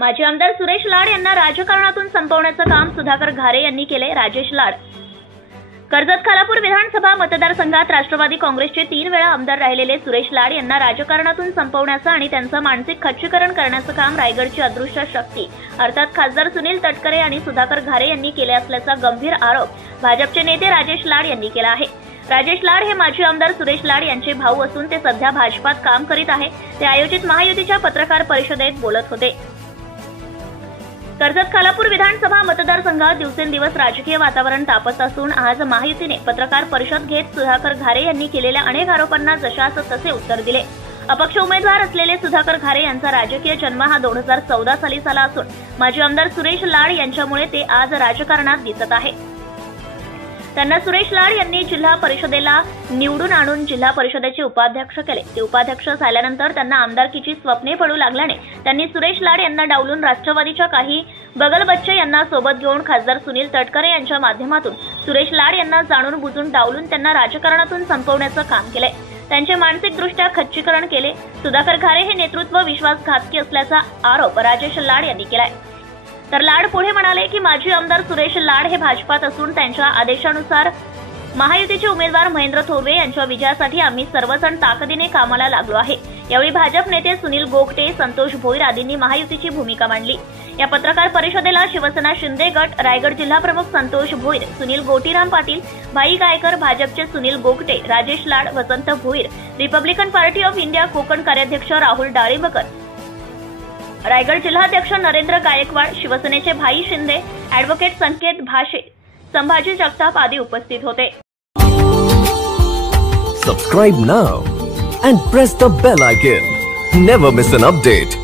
माजी आमदार सुरेश लाड यांना राजकारणातून संपवण्याचं काम सुधाकर घारे यांनी केले. राजेश लाड कर्जत खालापूर विधानसभा मतदारसंघात राष्ट्रवादी काँग्रेसचे 3 वेळा आमदार राहिलेले सुरेश लाड यांना राजकारणातून संपवण्याचं आणि त्यांचं मानसिक खच्चीकरण करण्याचं काम रायगडची अदृश्य शक्ती अर्थात खासदार सुनील तटकरे आणि सुधाकर घारे यांनी केले असल्याचा गंभीर आरोप भाजपचे नेते राजेश लाड यांनी केला आहे. राजेश लाड हे माजी आमदार सुरेश लाड यांचे भाऊ असून ते सध्या भाजपात काम करीत आहे. ते आयोजित महायुतीच्या पत्रकार परिषदेत बोलत होते. कर्जत खालापूर विधानसभा मतदारसंघात दिवसेंदिवस राजकीय वातावरण तापत असून आज महायुतीने पत्रकार परिषद घेत सुधाकर घारे यांनी केलेल्या अनेक आरोपांना जशास तसे उत्तर दिले. अपक्ष उमेदवार असलेले सुधाकर घारे यांचा राजकीय जन्म हा 2014 साली झाला असून माजी आमदार सुरेश लाड यांच्यामुळे ते आज राजकारणात दिसत आहे. त्यांना सुरेश लाड यांनी जिल्हा परिषदेला निवडून आणून जिल्हा परिषदेचे उपाध्यक्ष केले. ते उपाध्यक्ष झाल्यानंतर त्यांना आमदारकीची स्वप्ने पडू लागल्याने त्यांनी सुरेश लाड यांना डावलून राष्ट्रवादीच्या काही बगलबच्चे यांना सोबत घेऊन खासदार सुनील तटकरे यांच्या माध्यमातून सुरेश लाड यांना जाणून बुजून डावलून त्यांना राजकारणातून संपवण्याचं काम केले. त्यांचे मानसिकदृष्ट्या खच्चीकरण केले. सुधाकर घारे हे नेतृत्व विश्वासघातकी असल्याचा आरोप राजेश लाड यांनी केलाय. तर लाड पुढे म्हणाले की माजी आमदार सुरेश लाड हे भाजपात असून त्यांच्या आदेशानुसार महायुतीचे उमेदवार महेंद्र थोरवे यांच्या विजयासाठी आम्ही सर्वजण ताकदीने कामाला लागलो आहे. यावेळी भाजप नेते सुनील गोगटे, संतोष भोईर आदींनी महायुतीची भूमिका मांडली. या पत्रकार परिषदेला शिवसेना शिंदे गट, रायगड जिल्हा प्रमुख संतोष भोईर, सुनील गोटीराम पाटील, भाई गायकर, भाजपचे Sunil Gogate, Rajesh Lad, Vasant Bhoir, Republican Party of India Konkan कार्याध्यक्ष राहुल डाळिंबकर, रायगड जिल्हाध्यक्ष नरेंद्र गायकवाड, शिवसेनेचे भाई शिंदे, ॲडव्होकेट संकेत भाषे, संभाजी जगताप आदी उपस्थित होते. Subscribe now and press the bell icon. Never miss an update.